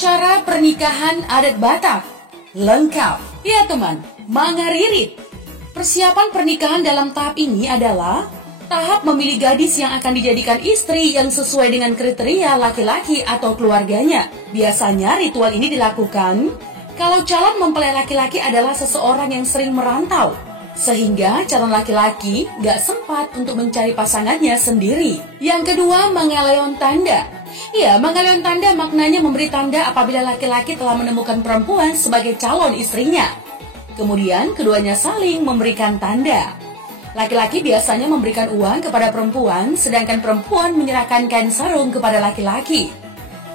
Upacara pernikahan adat Batak lengkap. Ya teman, mangaririt. Persiapan pernikahan dalam tahap ini adalah tahap memilih gadis yang akan dijadikan istri yang sesuai dengan kriteria laki-laki atau keluarganya. Biasanya ritual ini dilakukan kalau calon mempelai laki-laki adalah seseorang yang sering merantau, sehingga calon laki-laki gak sempat untuk mencari pasangannya sendiri. Yang kedua, mangaleon tanda. Ya, mangaleon tanda maknanya memberi tanda apabila laki-laki telah menemukan perempuan sebagai calon istrinya. Kemudian, keduanya saling memberikan tanda. Laki-laki biasanya memberikan uang kepada perempuan, sedangkan perempuan menyerahkan kain sarung kepada laki-laki.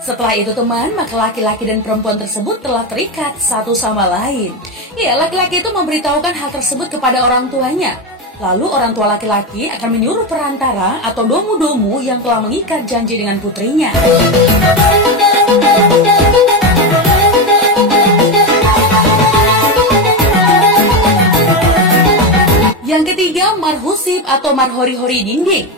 Setelah itu teman, maka laki-laki dan perempuan tersebut telah terikat satu sama lain. Ya, laki-laki itu memberitahukan hal tersebut kepada orang tuanya. Lalu orang tua laki-laki akan menyuruh perantara atau domu-domu yang telah mengikat janji dengan putrinya. Yang ketiga, marhusib atau marhori-hori dinding.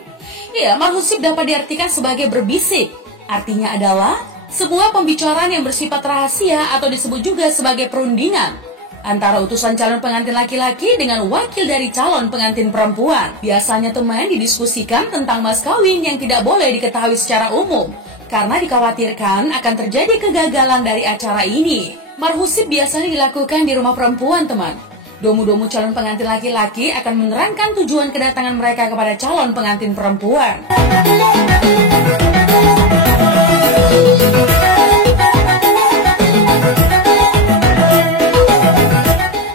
Ya, marhusib dapat diartikan sebagai berbisik. Artinya adalah sebuah pembicaraan yang bersifat rahasia atau disebut juga sebagai perundingan antara utusan calon pengantin laki-laki dengan wakil dari calon pengantin perempuan. Biasanya teman didiskusikan tentang mas kawin yang tidak boleh diketahui secara umum karena dikhawatirkan akan terjadi kegagalan dari acara ini. Marhusib biasanya dilakukan di rumah perempuan teman. Domu-domu calon pengantin laki-laki akan menerangkan tujuan kedatangan mereka kepada calon pengantin perempuan.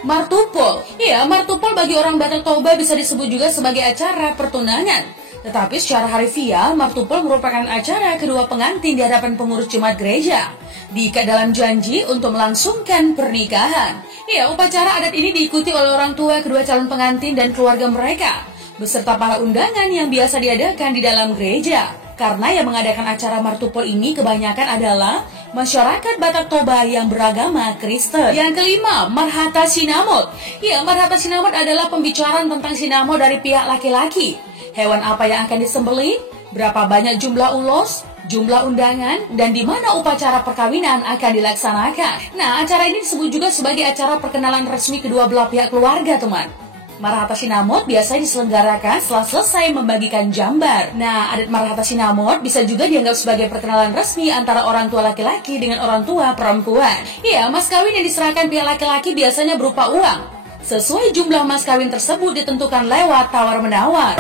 Martupol. Ya, martupol bagi orang Batak Toba bisa disebut juga sebagai acara pertunangan. Tetapi secara harfiah, martupol merupakan acara kedua pengantin di hadapan pengurus jemaat gereja, diikat dalam janji untuk melangsungkan pernikahan. Ya, upacara adat ini diikuti oleh orang tua kedua calon pengantin dan keluarga mereka, beserta para undangan yang biasa diadakan di dalam gereja. Karena yang mengadakan acara martupol ini kebanyakan adalah masyarakat Batak Toba yang beragama Kristen. Yang kelima, marhata sinamot. Ya, marhata sinamot adalah pembicaraan tentang sinamot dari pihak laki-laki. Hewan apa yang akan disembelih, berapa banyak jumlah ulos, jumlah undangan, dan di mana upacara perkawinan akan dilaksanakan. Nah, acara ini disebut juga sebagai acara perkenalan resmi kedua belah pihak keluarga, teman. Marhata sinamot biasanya diselenggarakan setelah selesai membagikan jambar. Nah, adat marhata sinamot bisa juga dianggap sebagai perkenalan resmi antara orang tua laki-laki dengan orang tua perempuan. Ya, mas kawin yang diserahkan pihak laki-laki biasanya berupa uang. Sesuai jumlah mas kawin tersebut ditentukan lewat tawar-menawar.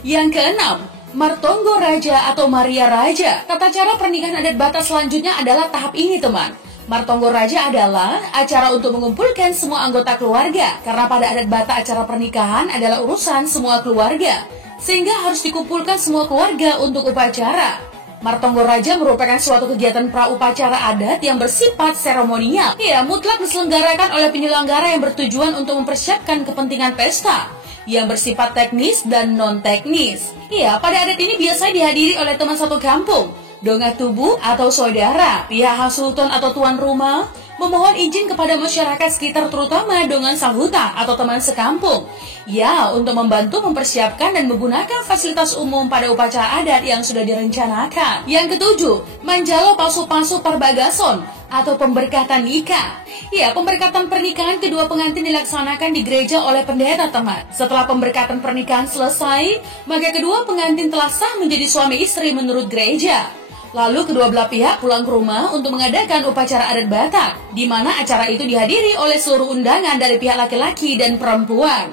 Yang keenam, Martonggo Raja atau Maria Raja. Tata cara pernikahan adat Batak selanjutnya adalah tahap ini teman. Martonggo Raja adalah acara untuk mengumpulkan semua anggota keluarga. Karena pada adat Batak acara pernikahan adalah urusan semua keluarga, sehingga harus dikumpulkan semua keluarga untuk upacara. Martonggo Raja merupakan suatu kegiatan pra-upacara adat yang bersifat seremonial. Ya, mutlak diselenggarakan oleh penyelenggara yang bertujuan untuk mempersiapkan kepentingan pesta yang bersifat teknis dan non-teknis. Ya, pada adat ini biasanya dihadiri oleh teman satu kampung, donga tubuh atau saudara, pihak hasuton atau tuan rumah, memohon izin kepada masyarakat sekitar terutama dongan sanghuta atau teman sekampung. Ya, untuk membantu mempersiapkan dan menggunakan fasilitas umum pada upacara adat yang sudah direncanakan. Yang ketujuh, manjalo pasu-pasu parbagason atau pemberkatan nikah. Ya, pemberkatan pernikahan kedua pengantin dilaksanakan di gereja oleh pendeta teman. Setelah pemberkatan pernikahan selesai, maka kedua pengantin telah sah menjadi suami istri menurut gereja. Lalu kedua belah pihak pulang ke rumah untuk mengadakan upacara adat Batak, di mana acara itu dihadiri oleh seluruh undangan dari pihak laki-laki dan perempuan.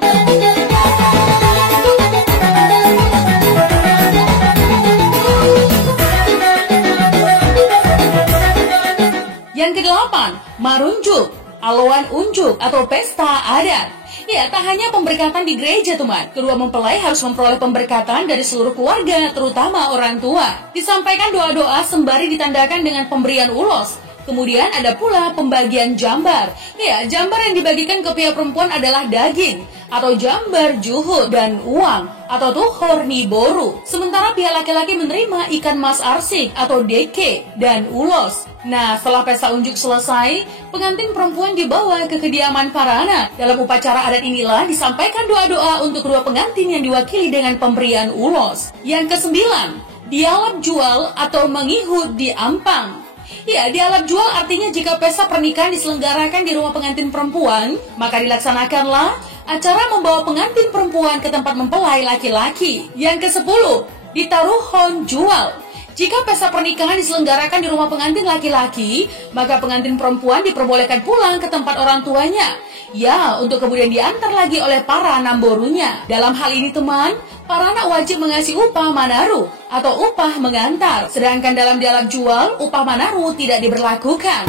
Yang kedelapan, marunjuk, aloan unjuk atau pesta adat. Ya, tak hanya pemberkatan di gereja teman, kedua mempelai harus memperoleh pemberkatan dari seluruh keluarga, terutama orang tua. Disampaikan doa-doa sembari ditandakan dengan pemberian ulos. Kemudian ada pula pembagian jambar. Ya, jambar yang dibagikan ke pihak perempuan adalah daging. atau jambar juhud, dan uang atau tuhor niboru. Sementara pihak laki-laki menerima ikan mas arsik atau deke dan ulos. Nah, setelah pesta unjuk selesai, pengantin perempuan dibawa ke kediaman parana. Dalam upacara adat inilah disampaikan doa-doa untuk kedua pengantin yang diwakili dengan pemberian ulos. Yang kesembilan, dialab jual atau mengihut di ampang. Ya, dialab jual artinya jika pesta pernikahan diselenggarakan di rumah pengantin perempuan, maka dilaksanakanlah acara membawa pengantin perempuan ke tempat mempelai laki-laki. Yang ke-10, ditaruhon jual. Jika pesta pernikahan diselenggarakan di rumah pengantin laki-laki, maka pengantin perempuan diperbolehkan pulang ke tempat orang tuanya. Ya, untuk kemudian diantar lagi oleh para namborunya. Dalam hal ini teman, para anak wajib mengasih upah manaru atau upah mengantar. Sedangkan dalam dialab jual, upah manaru tidak diberlakukan.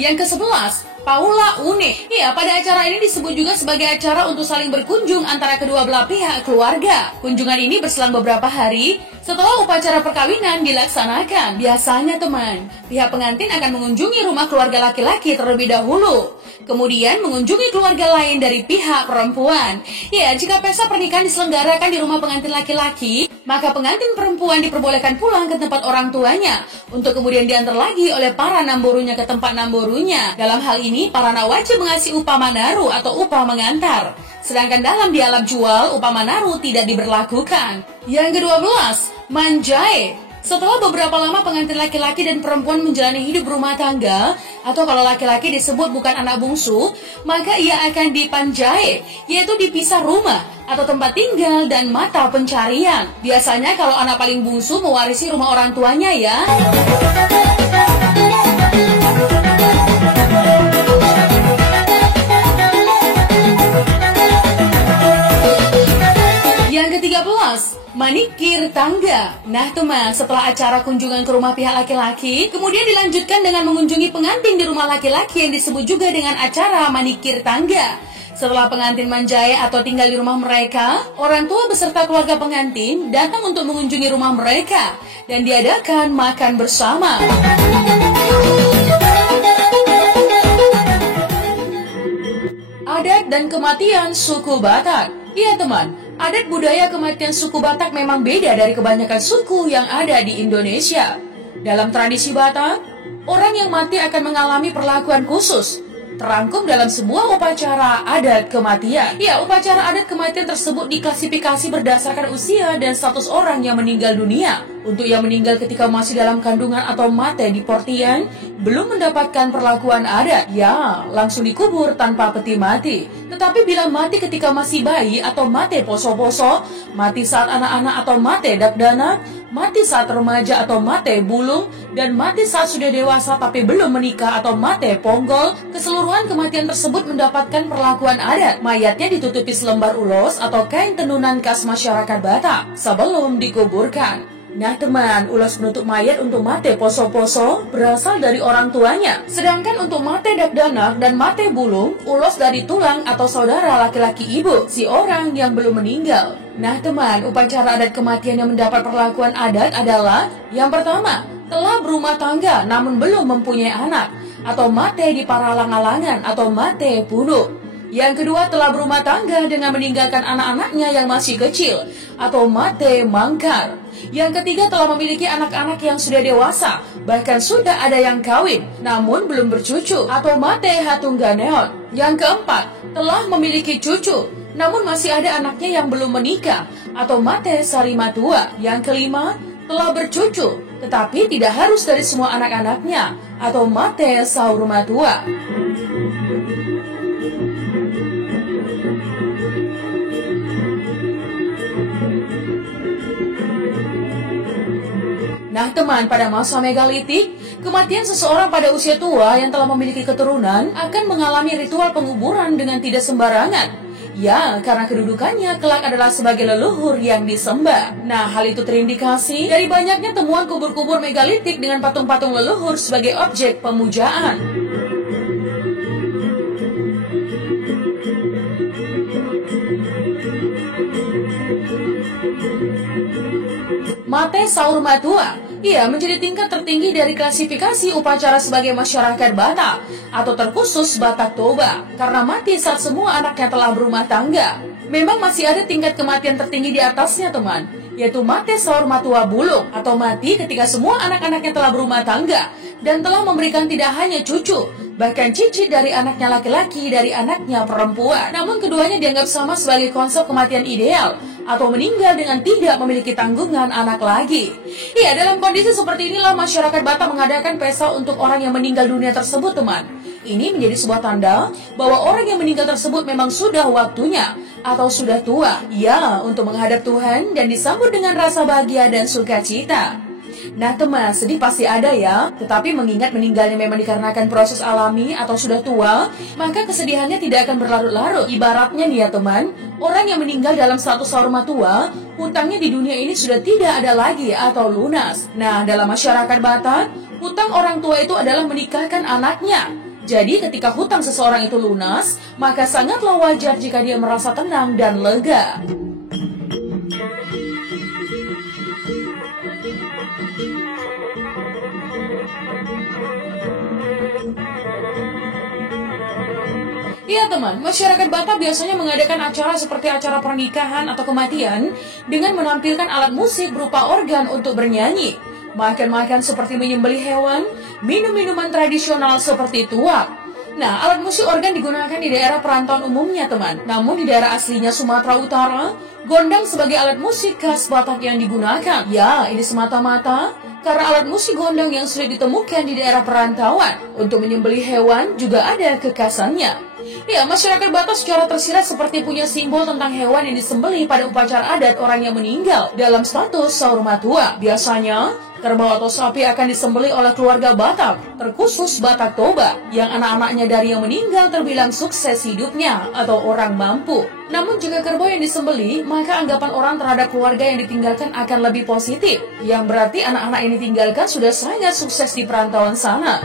Yang ke-11, Paula Une. Ya, pada acara ini disebut juga sebagai acara untuk saling berkunjung antara kedua belah pihak keluarga. Kunjungan ini berselang beberapa hari setelah upacara perkawinan dilaksanakan. Biasanya teman, pihak pengantin akan mengunjungi rumah keluarga laki-laki terlebih dahulu, kemudian mengunjungi keluarga lain dari pihak perempuan. Ya, jika pesta pernikahan diselenggarakan di rumah pengantin laki-laki, maka pengantin perempuan diperbolehkan pulang ke tempat orang tuanya untuk kemudian diantar lagi oleh para namborunya ke tempat namborunya. Dalam hal ini, para anak wajib mengasih upah manaru atau upah mengantar. Sedangkan dalam dialab jual, upah manaru tidak diberlakukan. Yang ke-12, manjae. Setelah beberapa lama pengantin laki-laki dan perempuan menjalani hidup rumah tangga, atau kalau laki-laki disebut bukan anak bungsu, maka ia akan dipanjae, yaitu dipisah rumah atau tempat tinggal dan mata pencarian. Biasanya kalau anak paling bungsu mewarisi rumah orang tuanya ya. Yang ke-13, manikir tangga. Nah teman, setelah acara kunjungan ke rumah pihak laki-laki, kemudian dilanjutkan dengan mengunjungi pengantin di rumah laki-laki yang disebut juga dengan acara manikir tangga. Setelah pengantin manjae atau tinggal di rumah mereka, orang tua beserta keluarga pengantin datang untuk mengunjungi rumah mereka dan diadakan makan bersama. Adat dan kematian suku Batak. Iya teman, adat budaya kematian suku Batak memang beda dari kebanyakan suku yang ada di Indonesia. Dalam tradisi Batak, orang yang mati akan mengalami perlakuan khusus, terangkum dalam sebuah upacara adat kematian. Ya, upacara adat kematian tersebut diklasifikasi berdasarkan usia dan status orang yang meninggal dunia. Untuk yang meninggal ketika masih dalam kandungan atau mate di portian, belum mendapatkan perlakuan adat. Ya, langsung dikubur tanpa peti mati. Tetapi bila mati ketika masih bayi atau mate poso-poso, mati saat anak-anak atau mate dakdanak, mati saat remaja atau mate bulung, dan mati saat sudah dewasa tapi belum menikah atau mate ponggol, keseluruhan kematian tersebut mendapatkan perlakuan adat. Mayatnya ditutupi selembar ulos atau kain tenunan khas masyarakat Batak sebelum dikuburkan. Nah teman, ulos penutup mayat untuk mate poso-poso berasal dari orang tuanya. Sedangkan untuk mate dakdanak dan mate bulung, ulos dari tulang atau saudara laki-laki ibu, si orang yang belum meninggal. Nah teman, upacara adat kematian yang mendapat perlakuan adat adalah: yang pertama, telah berumah tangga namun belum mempunyai anak, atau mate di paralang-alangan atau mate punuk. Yang kedua, telah berumah tangga dengan meninggalkan anak-anaknya yang masih kecil, atau mate mangkar. Yang ketiga, telah memiliki anak-anak yang sudah dewasa, bahkan sudah ada yang kawin, namun belum bercucu, atau mate hatungganeon. Yang keempat, telah memiliki cucu, namun masih ada anaknya yang belum menikah, atau mate sarimatua. Yang kelima, telah bercucu, tetapi tidak harus dari semua anak-anaknya, atau mate saurumatua. Nah teman, pada masa megalitik, kematian seseorang pada usia tua yang telah memiliki keturunan akan mengalami ritual penguburan dengan tidak sembarangan. Ya, karena kedudukannya kelak adalah sebagai leluhur yang disembah. Nah, hal itu terindikasi dari banyaknya temuan kubur-kubur megalitik dengan patung-patung leluhur sebagai objek pemujaan. Mate Saur Matua. Ia menjadi tingkat tertinggi dari klasifikasi upacara sebagai masyarakat Batak atau terkhusus Batak Toba karena mati saat semua anaknya telah berumah tangga. Memang masih ada tingkat kematian tertinggi di atasnya teman, yaitu Mate Saur Matua Bulung atau mati ketika semua anak-anaknya telah berumah tangga dan telah memberikan tidak hanya cucu, bahkan cicit dari anaknya laki-laki dari anaknya perempuan. Namun keduanya dianggap sama sebagai konsep kematian ideal atau meninggal dengan tidak memiliki tanggungan anak lagi. Ya, dalam kondisi seperti inilah masyarakat Batak mengadakan pesta untuk orang yang meninggal dunia tersebut teman. Ini menjadi sebuah tanda bahwa orang yang meninggal tersebut memang sudah waktunya atau sudah tua, ya, untuk menghadap Tuhan dan disambut dengan rasa bahagia dan sukacita. Nah teman, sedih pasti ada ya, tetapi mengingat meninggalnya memang dikarenakan proses alami atau sudah tua, maka kesedihannya tidak akan berlarut-larut. Ibaratnya nih ya teman, orang yang meninggal dalam status Saur Matua, hutangnya di dunia ini sudah tidak ada lagi atau lunas. Nah, dalam masyarakat Batak, hutang orang tua itu adalah menikahkan anaknya. Jadi ketika hutang seseorang itu lunas, maka sangatlah wajar jika dia merasa tenang dan lega. Iya teman, masyarakat Batak biasanya mengadakan acara seperti acara pernikahan atau kematian dengan menampilkan alat musik berupa organ untuk bernyanyi, makan-makan seperti menyembelih hewan, minum minuman tradisional seperti tuak. Nah, alat musik organ digunakan di daerah perantauan umumnya teman. Namun di daerah aslinya Sumatera Utara, gondang sebagai alat musik khas Batak yang digunakan. Ya, ini semata-mata karena alat musik gondang yang sulit ditemukan di daerah perantauan. Untuk menyembelih hewan juga ada kekhasannya. Ya, masyarakat Batak secara tersirat seperti punya simbol tentang hewan yang disembelih pada upacara adat orang yang meninggal dalam status Saur Matua. Biasanya, kerbau atau sapi akan disembelih oleh keluarga Batak, terkhusus Batak Toba, yang anak-anaknya dari yang meninggal terbilang sukses hidupnya atau orang mampu. Namun jika kerbau yang disembelih, maka anggapan orang terhadap keluarga yang ditinggalkan akan lebih positif, yang berarti anak-anak yang ditinggalkan sudah sangat sukses di perantauan sana.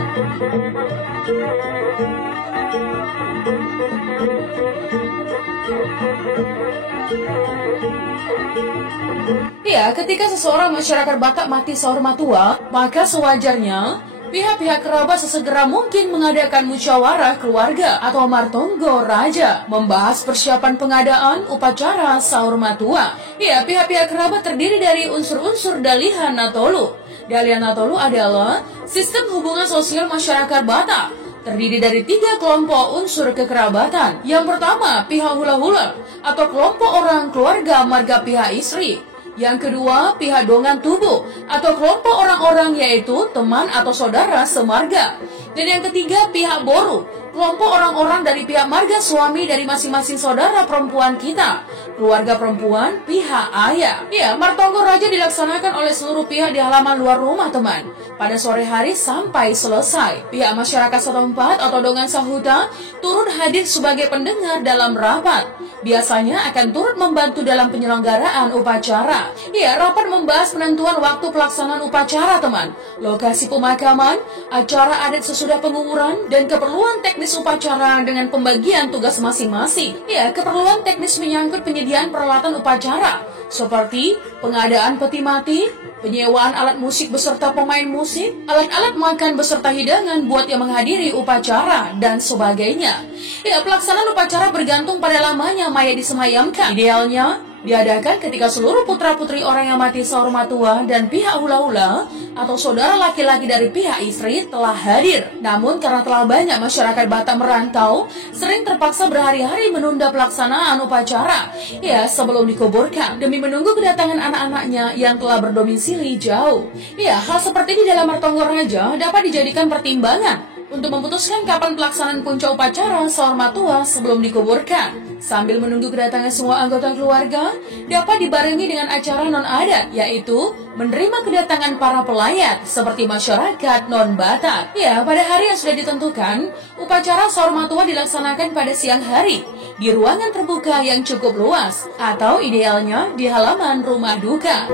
Ya, ketika seseorang masyarakat Batak mati Saur Matua, maka sewajarnya pihak-pihak kerabat sesegera mungkin mengadakan musyawarah keluarga atau martonggo raja, membahas persiapan pengadaan upacara Saur Matua. Ya, pihak-pihak kerabat terdiri dari unsur-unsur Dalihan Natolu. Dalihan Natolu adalah sistem hubungan sosial masyarakat Batak, terdiri dari 3 kelompok unsur kekerabatan. Yang pertama, pihak hula-hula atau kelompok orang keluarga marga pihak istri. Yang kedua, pihak dongan tubuh atau kelompok orang-orang yaitu teman atau saudara semarga. Dan yang ketiga, pihak boru, kelompok orang-orang dari pihak marga suami dari masing-masing saudara perempuan kita, keluarga perempuan pihak ayah. Ya, martonggo raja dilaksanakan oleh seluruh pihak di halaman luar rumah teman, pada sore hari sampai selesai. Pihak masyarakat setempat atau dongan sahuta turut hadir sebagai pendengar dalam rapat. Biasanya akan turut membantu dalam penyelenggaraan upacara. Ya, rapat membahas penentuan waktu pelaksanaan upacara teman, lokasi pemakaman, acara adat sesudah penguburan, dan keperluan teknis upacara dengan pembagian tugas masing-masing. Ya, keperluan teknis menyangkut penyediaan peralatan upacara, seperti pengadaan peti mati, penyewaan alat musik beserta pemain musik, alat-alat makan beserta hidangan buat yang menghadiri upacara, dan sebagainya. Ya, pelaksanaan upacara bergantung pada lamanya mayat disemayamkan. Idealnya diadakan ketika seluruh putra-putri orang yang mati Saur Matua dan pihak hula-hula atau saudara laki-laki dari pihak istri telah hadir. Namun karena telah banyak masyarakat Batak merantau, sering terpaksa berhari-hari menunda pelaksanaan upacara, ya, sebelum dikuburkan demi menunggu kedatangan anak-anaknya yang telah berdomisili jauh. Ya, hal seperti ini dalam martonggo raja dapat dijadikan pertimbangan untuk memutuskan kapan pelaksanaan puncak upacara Saur Matua sebelum dikuburkan. Sambil menunggu kedatangan semua anggota keluarga, dapat dibarengi dengan acara non-adat, yaitu menerima kedatangan para pelayat seperti masyarakat non-Batak. Ya, pada hari yang sudah ditentukan, upacara Saur Matua dilaksanakan pada siang hari di ruangan terbuka yang cukup luas, atau idealnya di halaman rumah duka.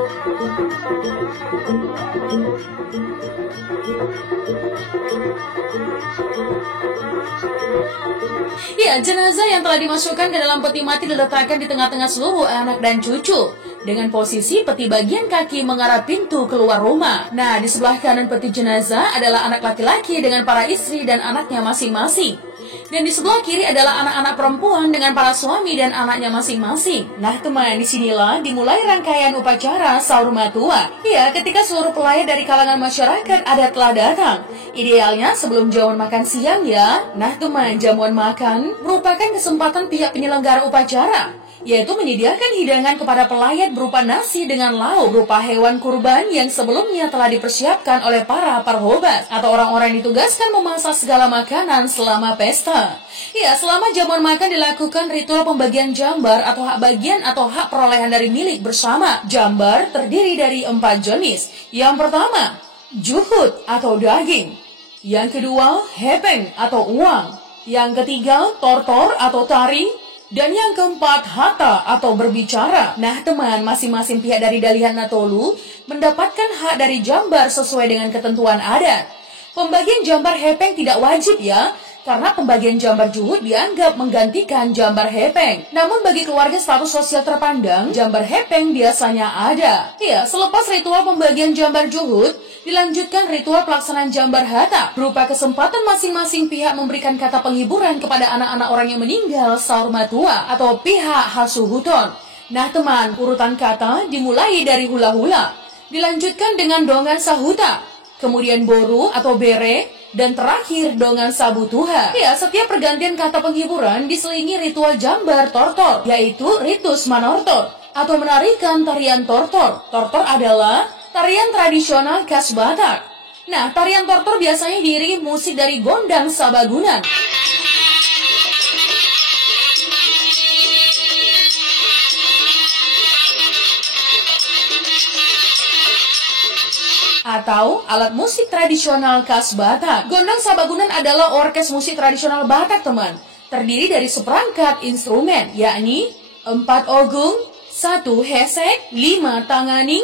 Ya, jenazah yang telah dimasukkan ke dalam peti mati diletakkan di tengah-tengah seluruh anak dan cucu, dengan posisi peti bagian kaki mengarah arah pintu keluar rumah. Nah, di sebelah kanan peti jenazah adalah anak laki-laki dengan para istri dan anaknya masing-masing. Dan di sebelah kiri adalah anak-anak perempuan dengan para suami dan anaknya masing-masing. Nah teman, disinilah dimulai rangkaian upacara Sahur Matua. Ya, ketika seluruh pelayat dari kalangan masyarakat adat telah datang. Idealnya sebelum jamuan makan siang ya. Nah teman, jamuan makan merupakan kesempatan pihak penyelenggara upacara, yaitu menyediakan hidangan kepada pelayat berupa nasi dengan lauk berupa hewan kurban yang sebelumnya telah dipersiapkan oleh para parhobat atau orang-orang yang ditugaskan memasak segala makanan selama pesta. Ya, selama jamuan makan dilakukan ritual pembagian jambar atau hak bagian atau hak perolehan dari milik bersama. Jambar terdiri dari 4 jenis. Yang pertama, juhud atau daging. Yang kedua, hepeng atau uang. Yang ketiga, tortor atau tari. Dan yang keempat, hata atau berbicara. Nah teman, masing-masing pihak dari Dalihan Natolu mendapatkan hak dari jambar sesuai dengan ketentuan adat. Pembagian jambar hepeng tidak wajib ya, karena pembagian jambar juhud dianggap menggantikan jambar hepeng. Namun bagi keluarga status sosial terpandang, jambar hepeng biasanya ada. Ya, selepas ritual pembagian jambar juhud, dilanjutkan ritual pelaksanaan jambar hata, berupa kesempatan masing-masing pihak memberikan kata penghiburan kepada anak-anak orang yang meninggal Sahur Matua atau pihak Hasuhuton. Nah teman, urutan kata dimulai dari hula-hula, dilanjutkan dengan dongan sahuta, kemudian boru atau bere, dan terakhir dongan sabutuha. Ya, setiap pergantian kata penghiburan diselingi ritual jambar tortor, yaitu ritus manortor, atau menarikan tarian tortor. Tortor adalah tarian tradisional khas Batak. Nah, tarian tortor biasanya diiringi musik dari gondang sabagunan. Atau alat musik tradisional khas Batak. Gondang sabagunan adalah orkes musik tradisional Batak teman. Terdiri dari seperangkat instrumen, yakni 4 ogung, 1 hesek, 5 tanganing,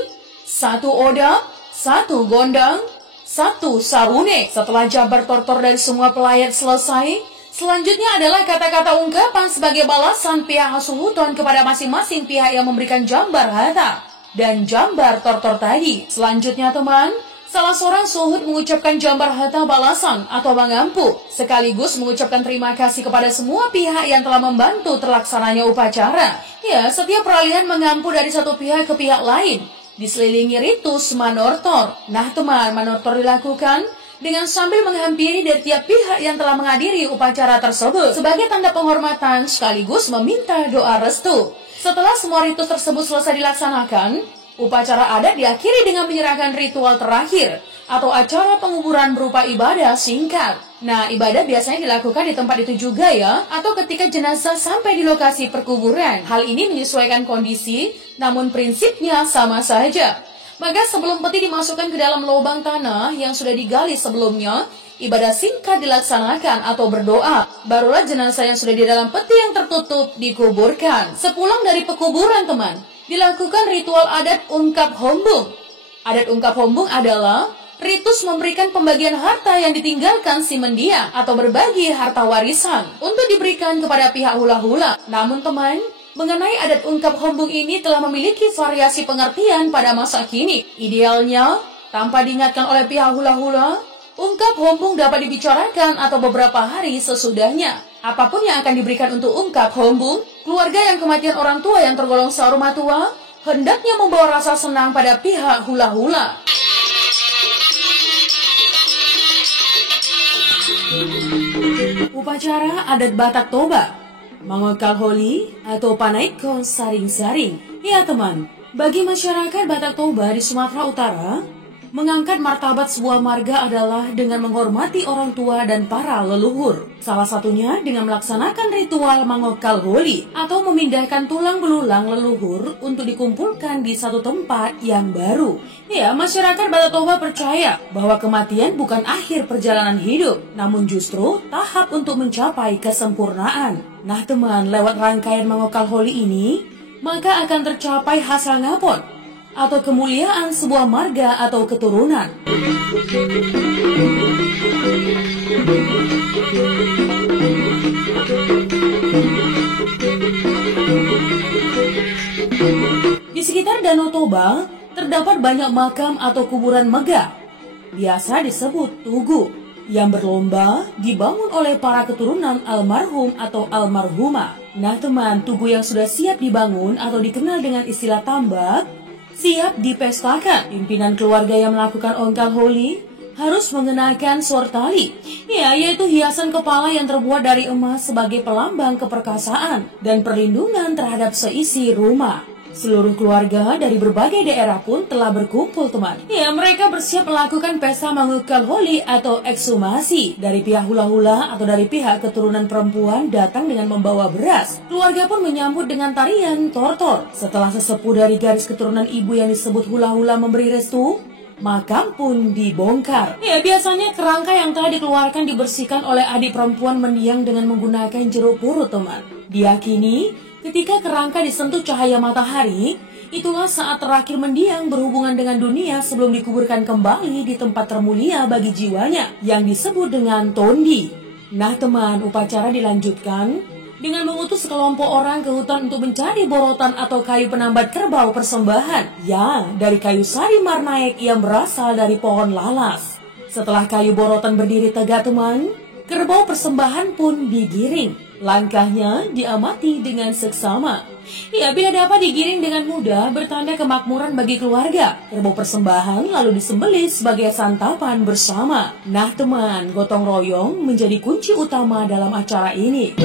1 oda, 1 gondang, 1 sarune. Setelah jabar tortor dari semua pelayat selesai, selanjutnya adalah kata-kata ungkapan sebagai balasan pihak Hasuhuton kepada masing-masing pihak yang memberikan jambar hata dan jambar tortor tadi. Selanjutnya teman, salah seorang suhud mengucapkan jambar hata balasan atau mengampu, sekaligus mengucapkan terima kasih kepada semua pihak yang telah membantu terlaksananya upacara. Ya, setiap peralihan mengampu dari satu pihak ke pihak lain diselilingi ritus manortor. Nah teman, manortor dilakukan dengan sambil menghampiri dari tiap pihak yang telah menghadiri upacara tersebut sebagai tanda penghormatan sekaligus meminta doa restu. Setelah semua ritus tersebut selesai dilaksanakan, upacara adat diakhiri dengan menyerahkan ritual terakhir atau acara penguburan berupa ibadah singkat. Nah, ibadah biasanya dilakukan di tempat itu juga ya, atau ketika jenazah sampai di lokasi perkuburan. Hal ini menyesuaikan kondisi, namun prinsipnya sama saja. Maka sebelum peti dimasukkan ke dalam lubang tanah yang sudah digali sebelumnya, ibadah singkat dilaksanakan atau berdoa. Barulah jenazah yang sudah di dalam peti yang tertutup dikuburkan. Sepulang dari pekuburan teman, dilakukan ritual adat ungkap hombung. Adat ungkap hombung adalah ritus memberikan pembagian harta yang ditinggalkan si mendiang atau berbagi harta warisan untuk diberikan kepada pihak hula-hula. Namun teman, mengenai adat ungkap hombung ini telah memiliki variasi pengertian pada masa kini. Idealnya, tanpa diingatkan oleh pihak hula-hula, ungkap hombung dapat dibicarakan atau beberapa hari sesudahnya. Apapun yang akan diberikan untuk ungkap hombung, keluarga yang kematian orang tua yang tergolong Sahur Matua hendaknya membawa rasa senang pada pihak hula-hula. Upacara adat Batak Toba, Mangokal Holi atau Panaikon Saring-Saring. Ya teman, bagi masyarakat Batak Toba di Sumatera Utara, mengangkat martabat sebuah marga adalah dengan menghormati orang tua dan para leluhur. Salah satunya dengan melaksanakan ritual Mangokal Holi atau memindahkan tulang belulang leluhur untuk dikumpulkan di satu tempat yang baru. Ya, masyarakat Batak Toba percaya bahwa kematian bukan akhir perjalanan hidup, namun justru tahap untuk mencapai kesempurnaan. Nah teman, lewat rangkaian Mangokal Holi ini, maka akan tercapai hasil ngapot atau kemuliaan sebuah marga atau keturunan. Di sekitar Danau Toba terdapat banyak makam atau kuburan megah, biasa disebut tugu, yang berlomba dibangun oleh para keturunan almarhum atau almarhumah. Nah teman, tugu yang sudah siap dibangun atau dikenal dengan istilah tambak, siap dipestakan. Pimpinan keluarga yang melakukan ongkal holi harus mengenakan sortali, yaitu hiasan kepala yang terbuat dari emas sebagai pelambang keperkasaan dan perlindungan terhadap seisi rumah. Seluruh keluarga dari berbagai daerah pun telah berkumpul teman. Mereka bersiap melakukan pesta mengukal holi atau ekshumasi. Dari pihak hula-hula atau dari pihak keturunan perempuan datang dengan membawa beras. Keluarga pun menyambut dengan tarian tortor. Setelah sesepuh dari garis keturunan ibu yang disebut hula-hula memberi restu, makam pun dibongkar. Biasanya kerangka yang telah dikeluarkan dibersihkan oleh adik perempuan mendiang dengan menggunakan jeruk purut teman. Diyakini ketika kerangka disentuh cahaya matahari, itulah saat terakhir mendiang berhubungan dengan dunia sebelum dikuburkan kembali di tempat termulia bagi jiwanya yang disebut dengan tondi. Nah teman, upacara dilanjutkan dengan mengutus sekelompok orang ke hutan untuk mencari borotan atau kayu penambat kerbau persembahan, dari kayu sari marnaek yang berasal dari pohon lalas. Setelah kayu borotan berdiri tegak teman, kerbau persembahan pun digiring. Langkahnya diamati dengan seksama. Bila dapat digiring dengan mudah, bertanda kemakmuran bagi keluarga. Kerbau persembahan lalu disembelih sebagai santapan bersama. Nah teman, gotong royong menjadi kunci utama dalam acara ini.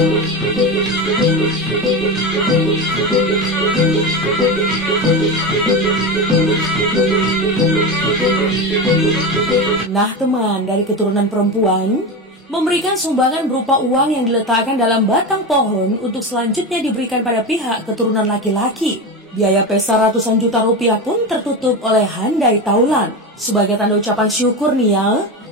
Nah teman, dari keturunan perempuan memberikan sumbangan berupa uang yang diletakkan dalam batang pohon untuk selanjutnya diberikan pada pihak keturunan laki-laki. Biaya pesta ratusan juta rupiah pun tertutup oleh handai taulan. Sebagai tanda ucapan syukur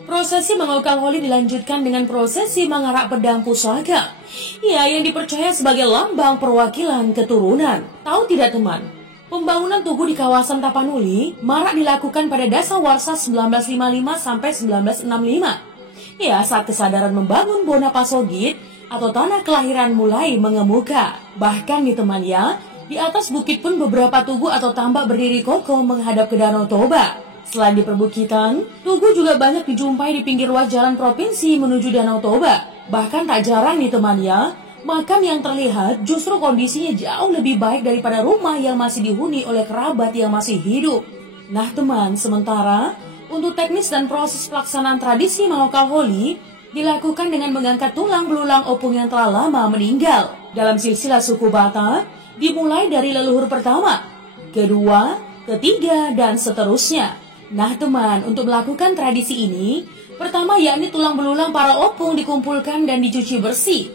prosesi mengukal holi dilanjutkan dengan prosesi mengarak pedang pusaka, yang dipercaya sebagai lambang perwakilan keturunan. Tahu tidak teman? Pembangunan tugu di kawasan Tapanuli marak dilakukan pada dasawarsa 1955 sampai 1965. Saat kesadaran membangun Bona Pasogit atau tanah kelahiran mulai mengemuka. Bahkan nih teman di atas bukit pun beberapa tugu atau tambak berdiri kokoh menghadap ke Danau Toba. Selain di perbukitan, tugu juga banyak dijumpai di pinggir ruas jalan provinsi menuju Danau Toba. Bahkan tak jarang nih teman makam yang terlihat justru kondisinya jauh lebih baik daripada rumah yang masih dihuni oleh kerabat yang masih hidup. Nah teman, sementara untuk teknis dan proses pelaksanaan tradisi mengukal holi dilakukan dengan mengangkat tulang belulang opung yang telah lama meninggal. Dalam silsilah suku Batak, dimulai dari leluhur pertama, kedua, ketiga, dan seterusnya. Nah teman, untuk melakukan tradisi ini, pertama yakni tulang belulang para opung dikumpulkan dan dicuci bersih.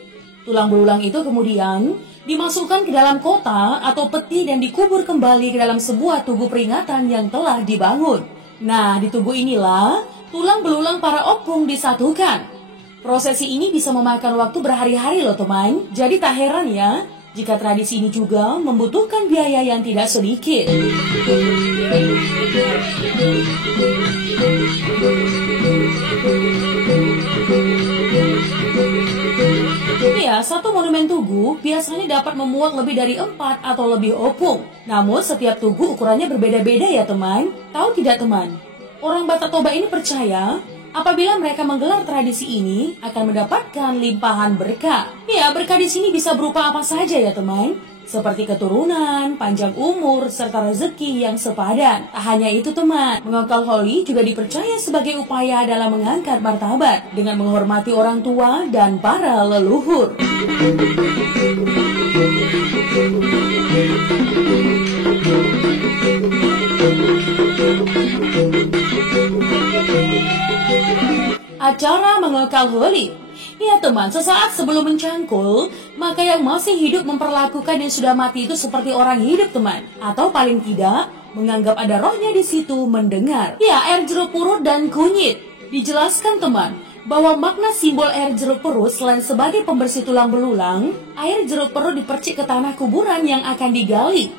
Tulang belulang itu kemudian dimasukkan ke dalam kota atau peti dan dikubur kembali ke dalam sebuah tugu peringatan yang telah dibangun. Nah, di tugu inilah tulang belulang para opung disatukan. Prosesi ini bisa memakan waktu berhari-hari loh teman. Jadi tak heran jika tradisi ini juga membutuhkan biaya yang tidak sedikit. Satu monumen tugu biasanya dapat memuat lebih dari 4 atau lebih opung. Namun setiap tugu ukurannya berbeda-beda ya teman. Tahu tidak teman? Orang Batak Toba ini percaya apabila mereka menggelar tradisi ini akan mendapatkan limpahan berkah. Berkah di sini bisa berupa apa saja ya teman. Seperti keturunan, panjang umur, serta rezeki yang sepadan. Tak hanya itu teman, mengukal holi juga dipercaya sebagai upaya dalam mengangkat martabat dengan menghormati orang tua dan para leluhur. Acara mengukal holi. Teman, sesaat sebelum mencangkul, maka yang masih hidup memperlakukan yang sudah mati itu seperti orang hidup teman. Atau paling tidak, menganggap ada rohnya di situ mendengar. Air jeruk purut dan kunyit. Dijelaskan teman, bahwa makna simbol air jeruk perut selain sebagai pembersih tulang belulang, air jeruk perut dipercik ke tanah kuburan yang akan digali.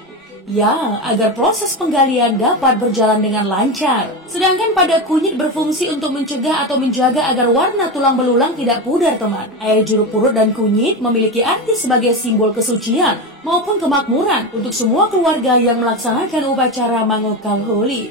Ya, agar proses penggalian dapat berjalan dengan lancar. Sedangkan pada kunyit berfungsi untuk mencegah atau menjaga agar warna tulang belulang tidak pudar, teman. Air jeruk purut dan kunyit memiliki arti sebagai simbol kesucian maupun kemakmuran untuk semua keluarga yang melaksanakan upacara Mangokal Holi.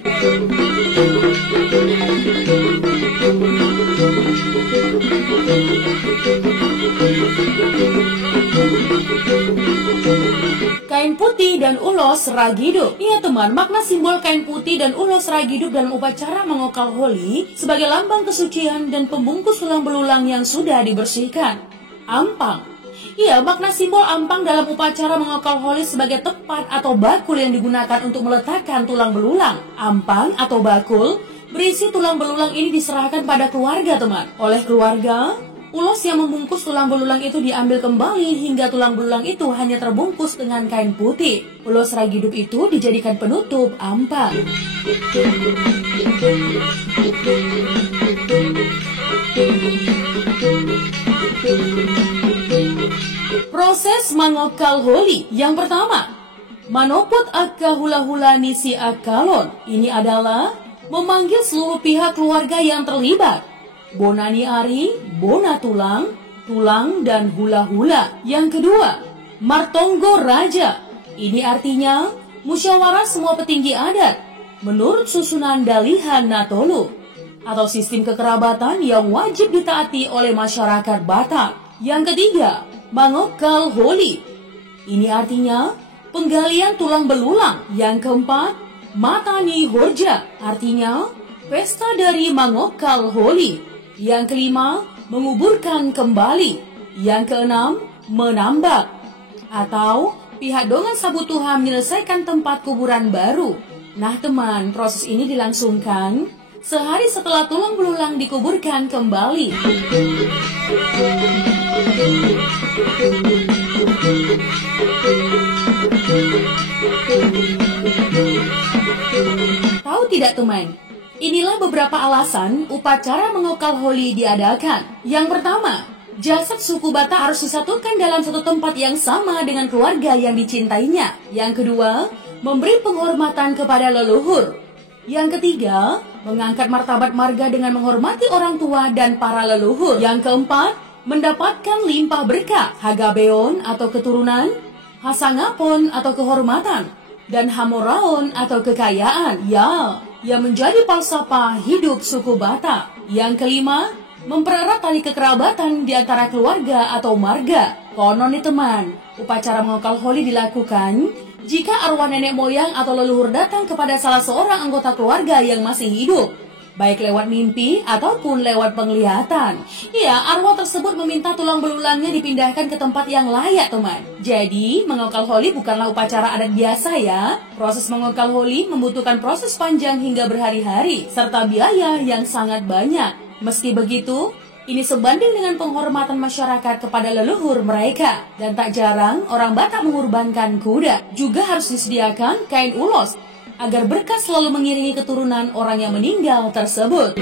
Kain putih dan ulos ragidup. Iya teman, makna simbol kain putih dan ulos ragidup dalam upacara Mangokal Holi sebagai lambang kesucian dan pembungkus tulang belulang yang sudah dibersihkan. Ampang. Iya, makna simbol ampang dalam upacara Mangokal Holi sebagai tempat atau bakul yang digunakan untuk meletakkan tulang belulang. Ampang atau bakul berisi tulang belulang ini diserahkan pada keluarga, teman. Oleh keluarga, ulos yang membungkus tulang belulang itu diambil kembali hingga tulang belulang itu hanya terbungkus dengan kain putih. Ulos ragidup itu dijadikan penutup ampang. Proses Mangokal Holi. Yang pertama, manopot akka hula-hula nisi akalon. Ini adalah memanggil seluruh pihak keluarga yang terlibat. Bonani ari, bona tulang, tulang dan hula-hula. Yang kedua, martonggo raja. Ini artinya musyawarah semua petinggi adat menurut susunan Dalihan Natolu atau sistem kekerabatan yang wajib ditaati oleh masyarakat Batak. Yang ketiga, Mangokal Holi. Ini artinya penggalian tulang belulang. Yang keempat, Matani Horja. Artinya pesta dari Mangokal Holi. Yang kelima, menguburkan kembali. Yang keenam, menambak. Atau pihak Dongan Sabutuha menyelesaikan tempat kuburan baru. Nah teman, proses ini dilangsungkan sehari setelah tulang belulang dikuburkan kembali. Tahu tidak teman? Inilah beberapa alasan upacara Mangokal Holi diadakan. Yang pertama, jasad suku Batak harus disatukan dalam satu tempat yang sama dengan keluarga yang dicintainya. Yang kedua, memberi penghormatan kepada leluhur. Yang ketiga, mengangkat martabat marga dengan menghormati orang tua dan para leluhur. Yang keempat, mendapatkan limpah berkah, hagabeon atau keturunan, hasangapon atau kehormatan, dan hamoraon atau kekayaan. Ya, yang menjadi falsafah hidup suku Batak. Yang kelima, mempererat tali kekerabatan di antara keluarga atau marga. Konon nih teman, upacara Mangokal Holi dilakukan jika arwah nenek moyang atau leluhur datang kepada salah seorang anggota keluarga yang masih hidup, baik lewat mimpi ataupun lewat penglihatan. Ya, arwah tersebut meminta tulang belulangnya dipindahkan ke tempat yang layak, teman. Jadi, Mangokal Holi bukanlah upacara adat biasa ya. Proses Mangokal Holi membutuhkan proses panjang hingga berhari-hari, serta biaya yang sangat banyak. Meski begitu, ini sebanding dengan penghormatan masyarakat kepada leluhur mereka. Dan tak jarang, orang Batak mengorbankan kuda. Juga harus disediakan kain ulos agar berkah selalu mengiringi keturunan orang yang meninggal tersebut.